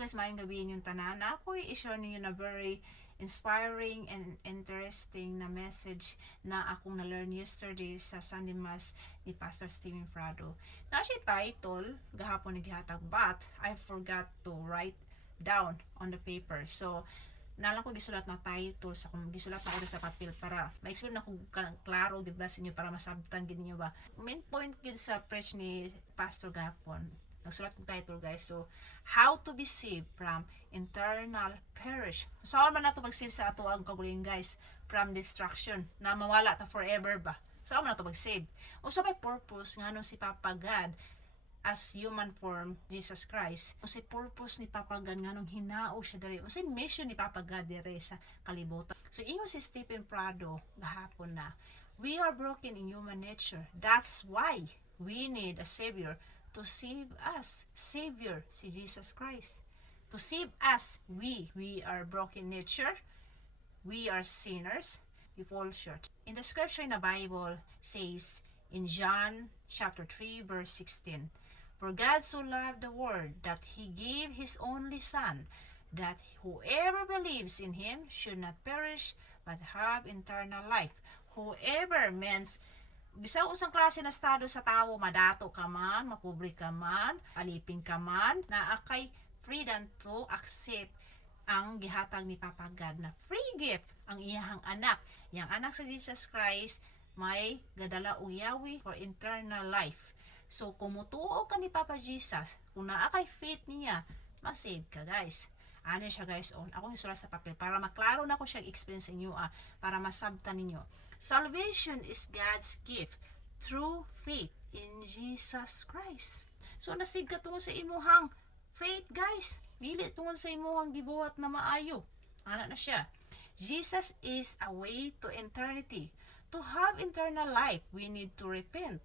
guys, maayong gabi yung tanan. Ako i-share ninyo na very inspiring and interesting na message na akong na-learn yesterday sa Sunday Mass ni Pastor Steven Prado. Na siya title, gahapon naghihatag, but I forgot to write down on the paper. So, nalang ko gisulat na title sa kung gisulat na ko sa papel para ma-explain na kung klaro gid ba sa inyo para masabtan gid niyo ba. Main point gid sa preach ni Pastor gahapon. Nagsulat ko title guys. So, how to be saved from internal perish. So, man na ito mag-save sa ato ang kaguling guys from destruction na mawala ta forever ba. So, man na ito mag-save. O sa may purpose nga nung si Papa God as human form Jesus Christ. O si purpose ni Papa God nga nung hinao siya diri. O si mission ni Papa God diri sa kalibutan. So, ingon si Stephen Prado gahapon na we are broken in human nature. That's why we need a Savior to save us. Savior, si Jesus Christ. To save us, we are broken nature. We are sinners. We fall short. In the scripture in the Bible says in John chapter 3 verse 16, for God so loved the world that He gave His only Son, that whoever believes in Him should not perish but have eternal life. Whoever means bisang usang klase na estado sa tao, madato ka man, mapobre ka man, alipin ka man, na akay freedom to accept ang gihatag ni Papa God na free gift ang iyahang anak. Yang anak sa Jesus Christ may gadala uyawi for eternal life. So kung mutuo ka ni Papa Jesus, kung naakay faith niya, masave ka guys. Ano siya guys on? Ako yung sulat sa papel para maklaro na ko siya explain sa inyo para masabtan ninyo. Salvation is God's gift through faith in Jesus Christ. So nasig ka tungod sa imuhang faith guys. Dili tungod sa imuhang gibuhat na maayo. Ana na siya. Jesus is a way to eternity. To have eternal life, we need to repent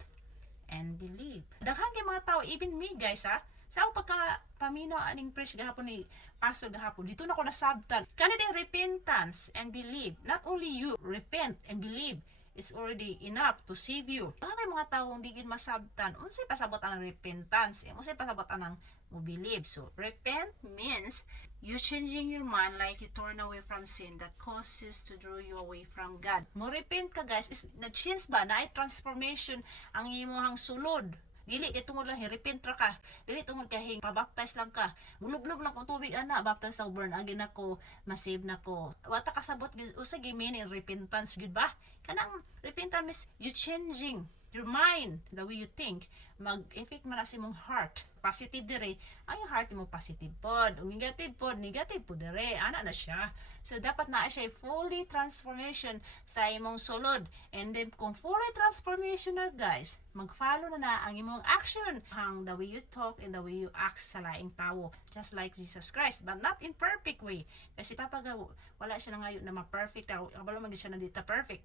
and believe. Daghan kay mga tao, even me guys sa ako pagka-paminaw aning preach gahapon ni Pastor gahapon, dito na ko nasabtan. Kanina repentance and believe. Not only you repent and believe, it's already enough to save you. Bakit mga taong di gid masabtan? Unsay pasabot ang repentance? Unsay pasabot ang mo believe? So, repent means you changing your mind like you turn away from sin that causes to draw you away from God. Mo repent ka guys, is nag-change ba na transformation ang imong sulod. Dili itungod lang repent ra ka. Dili tungod ka pabaptize lang ka. Mulublog lang kung tubig ana, baptize sa burn again ako, masave na ko. Wata kasabot usa gi meaning repentance gud ba? Kanang repentance means you changing your mind, the way you think, mag-effect man sa imong heart. Positive dire, ang yung heart mo positive pod, o negative pod dire, ana na siya. So dapat na siya fully transformation sa imong sulod. And then kung fully transformation na guys, mag-follow na ang imong action, hang the way you talk and the way you act sa laing tao, just like Jesus Christ, but not in perfect way. Kasi Papa wala siya na ngayon na ma-perfect, kabalo man siya na dito perfect.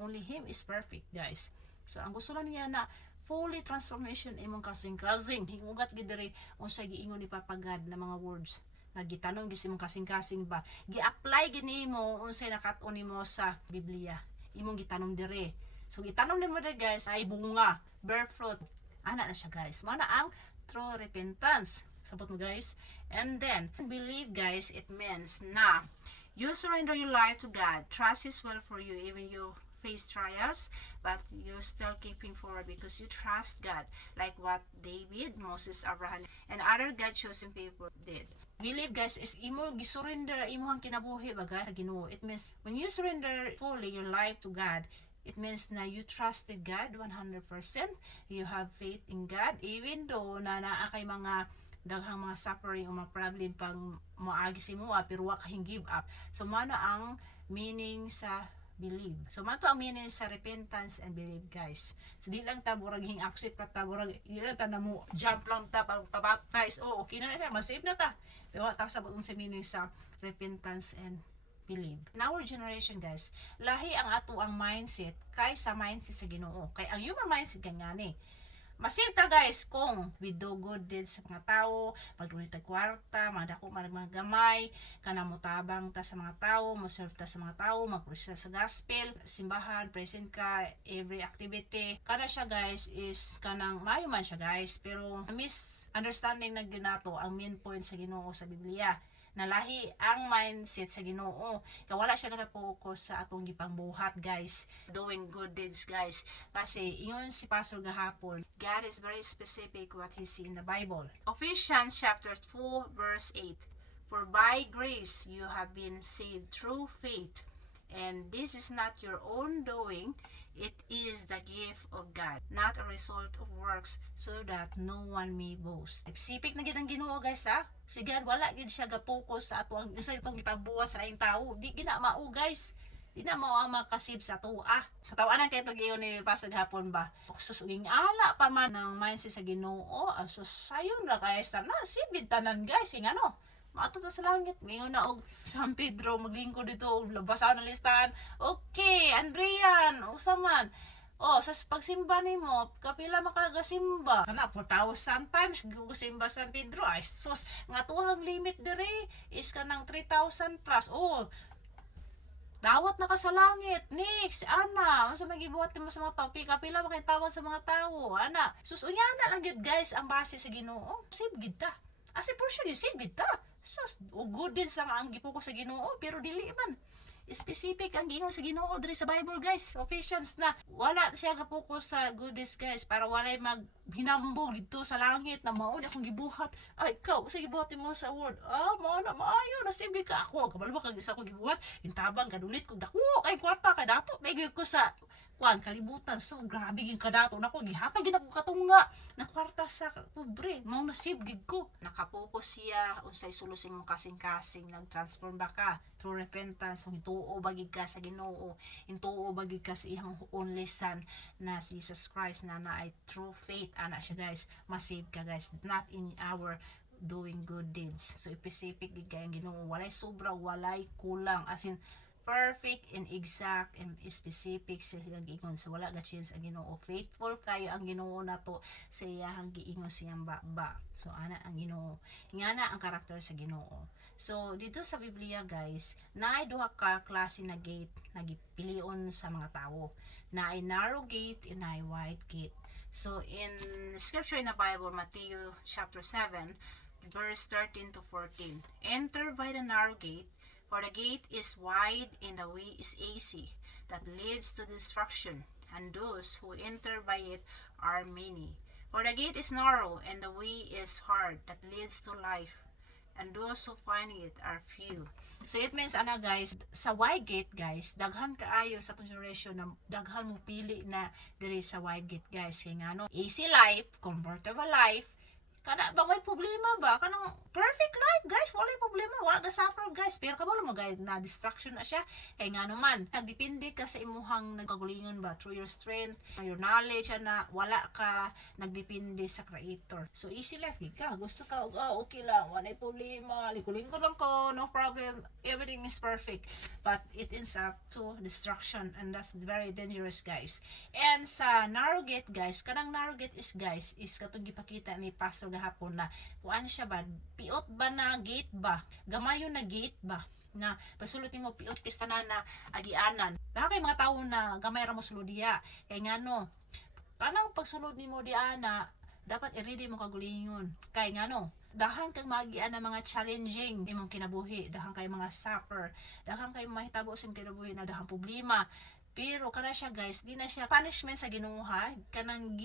Only Him is perfect guys. So ang gusto lang niya na fully transformation imong kasing-kasing. Hingugat gid diri unsa giingon ni Papa God na mga words. Nagitanong gid imong kasing-kasing ba. Gi-apply gid nimo unsay nakat-on nimo sa Biblia. Imong gitanong diri. So gitanong nimo diri guys ay bunga, bear fruit. Ana na siya guys. Mao na ang true repentance. Sabot mo guys. And then believe guys, it means na you surrender your life to God. Trust His will for you even you face trials, but you're still keeping forward because you trust God, like what David, Moses, Abraham, and other God-chosen people did. Believe guys is imo gisurrender imong kinabuhi baga sa Ginoo. It means when you surrender fully your life to God, it means na you trusted God 100%. You have faith in God even though na naa kay mga daghang mga suffering o mga problem pang moagi si mo pero wa ka give up. So mano ang meaning sa believe. So mato ang meaning sa repentance and believe guys. So di lang ta burag hing accept pa ta burag di lang ta namo jump lang ta pag pabaptize. Oh, okay na siya, masave na ta. Pero ta sabot sa meaning sa repentance and believe. In our generation guys, lahi ang ato ang mindset kaysa mindset sa Ginoo. Kay ang human mindset ganyani. Masig ka guys kung we do good deeds sa mga tao, magdunit tag kwarta, madako man mga gamay, kanang motabang ta sa mga tao, mo-serve ta sa mga tao, mag-preach sa gospel, simbahan, present ka every activity. Kana siya guys is kanang maayo man siya guys, pero misunderstanding na gyud nato ang main point sa Ginoo sa Biblia. Nalahi ang mindset sa Ginoo, kaya wala siya na-focus sa atong gipangbuhat guys, doing good deeds guys. Kasi ingon si Pastor gahapon, God is very specific what he see in the Bible. Ephesians chapter 2 verse 8, for by grace you have been saved through faith, and this is not your own doing, it is the gift of God, not a result of works, so that no one may boast. Sipik na gid ang Ginoo guys ha. Si God wala gid siya ga-focus sa ato ang sa itong ipagbuwas sa laing tao. Di gina mao guys. Di na mao ang makasib sa tuwa. Katawanan kay to giyon ni pasag hapon ba. Sus uging ala pa man ng mindset sa Ginoo. Sus sayon ra kay sta na sibid tanan guys ing ano. Maato ta sa langit. Ngayon na og San Pedro maglingkod dito og labasan na listahan. Okay, Andrian, usa man. Oh, sa pagsimba nimo, kapila makagasimba? Kana 4,000 times gusimba San Pedro. Ay sus, nga tuhang limit dire is kanang 3,000 plus. Oh, dawat na ka sa langit. Next, ana, unsa may gibuhat nimo sa mga tao? Kapila makitawag sa mga tao? Ana, sus unya na lang gid guys ang base sa Ginoo. Save gid ta. Asi for sure, save gid ta. Sus, good din sa ang gipuko sa Ginoo, pero dili man specific ang gingon sa Ginoo diri sa Bible guys. Ephesians na wala siya ga-focus sa goodies guys, para walay maghinambog dito sa langit na mao na akong gibuhat. Ay ikaw sa gibuhat mo sa word. Mao na maayo na sibi ka ako. Kabalo ba kag isa ko gibuhat, intabang gadunit ko dako kay kwarta kay dato bigay ko sa kuan kalibutan. So grabe gid kadato nako gihatag gid ako katunga na kwarta sa pobre. Mao nasib gid ko. Nakapokus siya unsay solusyon mo kasing-kasing, nag-transform ba ka through repentance, hintuo bagid ka sa Ginoo, hintuo bagid ka sa iyang only son na si Jesus Christ na naay true faith ana siya guys. Masave ka guys, not in our doing good deeds. So specific gid kay ang Ginoo, walay sobra, walay kulang, as in perfect and exact and specific sa siyang giingon. So wala ga change ang Ginoo. Faithful kayo ang Ginoo nato sa iyang giingon siyang baba. So ana ang Ginoo. Ingana ang karakter sa Ginoo. So dito sa Biblia guys, naay duha ka klase na gate na gipilion sa mga tawo. Naay narrow gate and naay wide gate. So in scripture in the Bible, Matthew chapter 7 verse 13 to 14. Enter by the narrow gate, for the gate is wide and the way is easy that leads to destruction, and those who enter by it are many. For the gate is narrow and the way is hard that leads to life, and those who find it are few. So it means ana guys, sa wide gate guys, daghan kaayo sa generation na daghan mo pili na diri sa wide gate guys. Kay ngano, easy life, comfortable life, kana ba may problema ba? Kanang perfect life guys, walay problema, wala ga suffer guys. Pero kabalo mo guys, na distraction na siya. Kay nga naman, nagdepende ka sa imuhang nagkagulingon ba through your strength, your knowledge, na wala ka nagdepende sa creator. So easy life ka, gusto ka okay lang, walay problema, lingko lang ko, no problem, everything is perfect. But it ends up to destruction, and that's very dangerous guys. And sa narrow gate guys, kanang narrow gate is guys, is katong gipakita ni Pastor gahapon na kuan siya ba, piot ba na gate ba, gamayon na gate ba, na pasulutin mo piot kis tanan na agianan. Laha kay mga tawo na gamay ra mo sulod diha. Kay ngano, kanang pagsulod nimo diha na dapat i-ready mo kagulingon. Kay ngano, dahan kang magian na mga challenging imong kinabuhi, dahan kay mga suffer, dahan kay mahitabo sa kinabuhi na dahan problema. Pero kana siya guys, di na siya punishment sa Ginoo ha. Kanang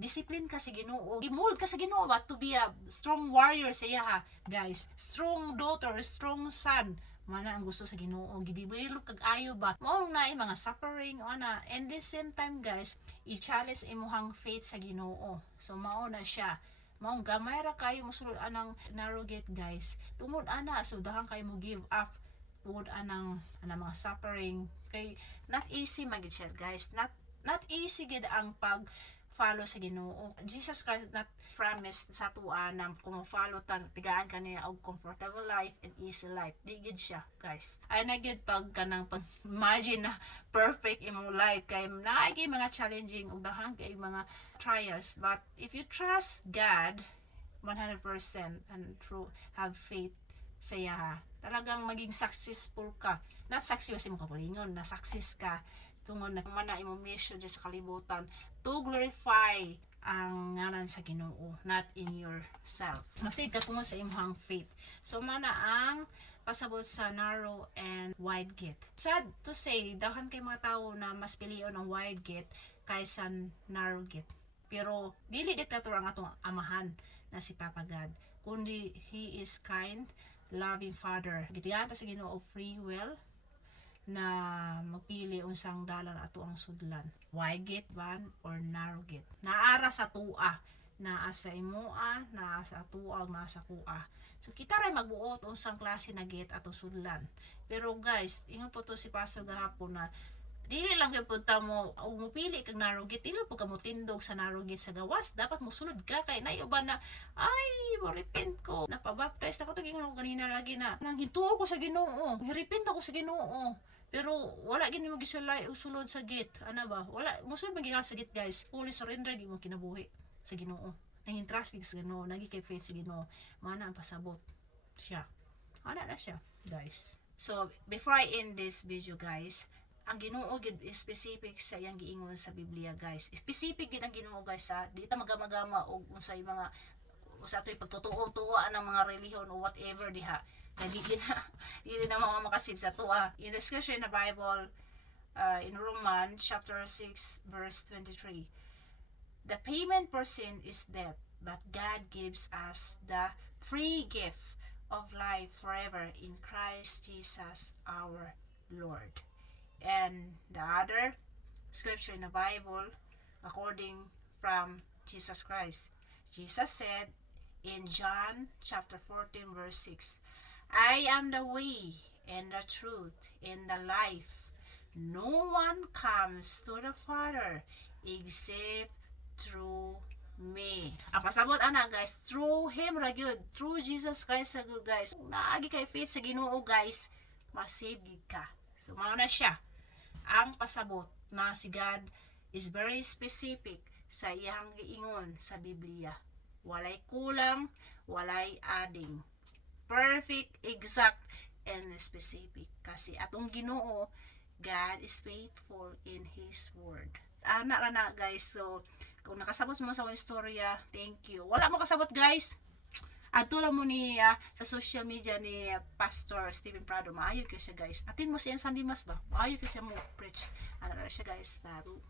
discipline ka sa Ginoo. Gimold ka sa Ginoo ba to be a strong warrior sa iya ha, guys. Strong daughter, strong son. Mana ang gusto sa Ginoo, gidevelop kag ayo ba. Mao na mga suffering ana. And this same time guys, i-challenge imuhang faith sa Ginoo. So mao na siya. Mao gamay ra kayo mosulod anang narrow gate guys. Tungod ana, so dahan kayo mo give up tungod anang mga suffering. Kay not easy magid siya guys, not easy gid ang pag follow sa Ginoo. Jesus Christ not promised sa tuwa na kung follow tan tigaan ka niya og comfortable life and easy life. Di gid siya, guys. Ay na gid pag kanang pag imagine na perfect imong life kay naagi mga challenging ug daghang kay mga trials, but if you trust God 100% and true have faith sa iya, talagang maging successful ka. Not success mo kapulingon, na success ka tungod na mana imong mission sa kalibutan to glorify ang ngalan sa Ginoo, not in yourself. Masid ka tungod sa imong faith. So mana ang pasabot sa narrow and wide gate. Sad to say, dahan kay mga tao na mas pilion ang wide gate kaysa narrow gate. Pero dili diktator ang atong amahan na si Papa God, kundi He is kind, loving Father. Gitiyan ta sa Ginoo free will na magpili unsang dalan ato ang sudlan, wide gate ban or narrow gate. Naara sa tua, naa sa imoa, naa sa tua, naa sa kuha. So kita ray magbuot unsang klase na gate ato sudlan. Pero guys, ingon po to si Pastor gahapon na dili lang gyud pud ta mo mupili kag narrow gate, dili po ka mo tindog sa narrow gate sa gawas, dapat mosulod ka kay nayo ba na ay mo repent ko, napabaptize ako tingin ko kanina lagi na nang hintuo ko sa Ginoo, repent ako sa Ginoo. Pero wala gini mo gisulay usulod sa gate, ana ba? Wala mosulod man sa gate, guys. Fully surrender di mo kinabuhi sa Ginoo. Naging trust sa Ginoo, naging kay faith sa Ginoo. Mana ang pasabot siya. Ana na siya, guys. So, before I end this video, guys, ang Ginoo gid is specific sa iyang giingon sa Biblia, guys. Specific gid ang Ginoo, guys, ha. Di ta magama-gama og unsay mga sa ato'y pagtutuo-tuoan ng mga relihiyon o whatever diha. Kaya di na mga makasib sa tuwa. In the scripture in the Bible, in Romans chapter 6 verse 23, the payment for sin is death, but God gives us the free gift of life forever in Christ Jesus our Lord. And the other scripture in the Bible, according from Jesus Christ, Jesus said in John chapter 14 verse 6, I am the way and the truth and the life. No one comes to the Father except through me. Ang pasabot ana, guys, through Him ra gyud, through Jesus Christ ra gyud, guys. Kung naagi kay faith sa Ginoo, guys, masave gid ka. So mao na siya ang pasabot na si God is very specific sa iyang giingon sa Biblia. Walay kulang, walay adding. Perfect, exact, and specific. Kasi atong Ginoo, God is faithful in His word. Ana ra na, guys. So, kung nakasabot mo sa istorya, thank you. Wala mo kasabot, guys. Adto lang mo ni sa social media ni Pastor Stephen Prado. Maayo ka siya, guys. Atin mo siya Sunday Mass ba? Maayo ka siya mo preach. Ano na siya, guys. Baru.